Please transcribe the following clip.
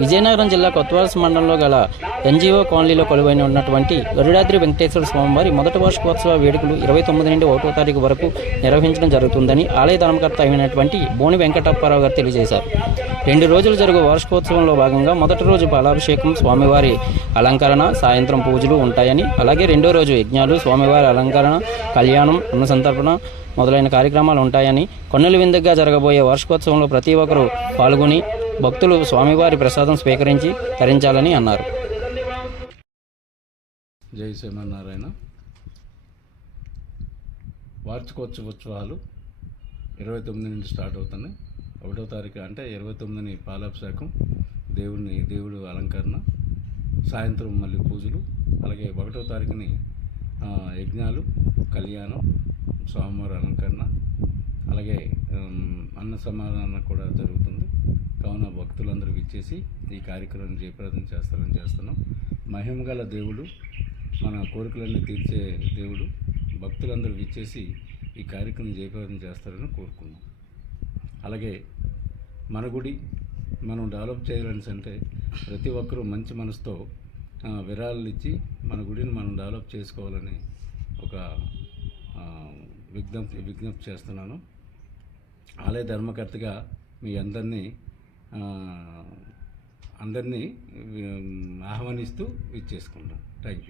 విజయనగరం జిల్లా కొత్తవలస మండలంలో గల ఎన్జిఓ కాలనీలో కొలువైన ఉన్నటువంటి గరుడాద్రి వెంకటేశ్వర స్వామివారి మొదటి వార్షికోత్సవ వేడుకలు ఇరవై తొమ్మిది నుండి ఒకటో తారీఖు వరకు నిర్వహించడం జరుగుతుందని ఆలయ ధర్మకర్త అయినటువంటి బోని వెంకటప్పారావు గారు తెలియజేశారు. రెండు రోజులు జరుగు వార్షికోత్సవంలో భాగంగా మొదటి రోజు పాలాభిషేకం స్వామివారి అలంకరణ సాయంత్రం పూజలు ఉంటాయని అలాగే రెండో రోజు యజ్ఞాలు స్వామివారి అలంకరణ కళ్యాణం అన్న సంతర్పణ మొదలైన కార్యక్రమాలు ఉంటాయని కన్నుల విందుగా జరగబోయే వార్షికోత్సవంలో ప్రతి ఒక్కరూ పాల్గొని భక్తులు స్వామివారి ప్రసాదం స్వీకరించి తరించాలని అన్నారు. జై శ్రీమన్నారాయణ. వార్షికోత్సవోత్సవాలు ఇరవై తొమ్మిది నుంచి స్టార్ట్ అవుతున్నాయి. ఒకటో తారీఖు అంటే ఇరవై తొమ్మిదిని పాలాభిషేకం దేవుడిని దేవుడు అలంకరణ సాయంత్రం మళ్ళీ పూజలు అలాగే ఒకటో తారీఖుని యజ్ఞాలు కళ్యాణం స్వామివారి అలంకరణ అలాగే అన్న సమాధానం కూడా జరుగుతుంది. కావున భక్తులందరూ విచ్చేసి ఈ కార్యక్రమం జయప్రదం చేస్తారని చేస్తున్నాం. మహిమ గల దేవుడు మన కోరికలన్నీ తీర్చే దేవుడు భక్తులందరూ విచ్చేసి ఈ కార్యక్రమం జయప్రదం చేస్తారని కోరుకున్నాం. అలాగే మన గుడి మనం డెవలప్ చేయాలని అంటే ప్రతి ఒక్కరూ మంచి మనసుతో విరాళాలు ఇచ్చి మన గుడిని మనం డెవలప్ చేసుకోవాలని ఒక విజ్ఞప్తి విజ్ఞప్తి చేస్తున్నాను. ఆలయ ధర్మకర్తగా మీ అందరినీ అందరినీ ఆహ్వానిస్తూ ఇచ్చేసుకుంటాం థ్యాంక్ యూ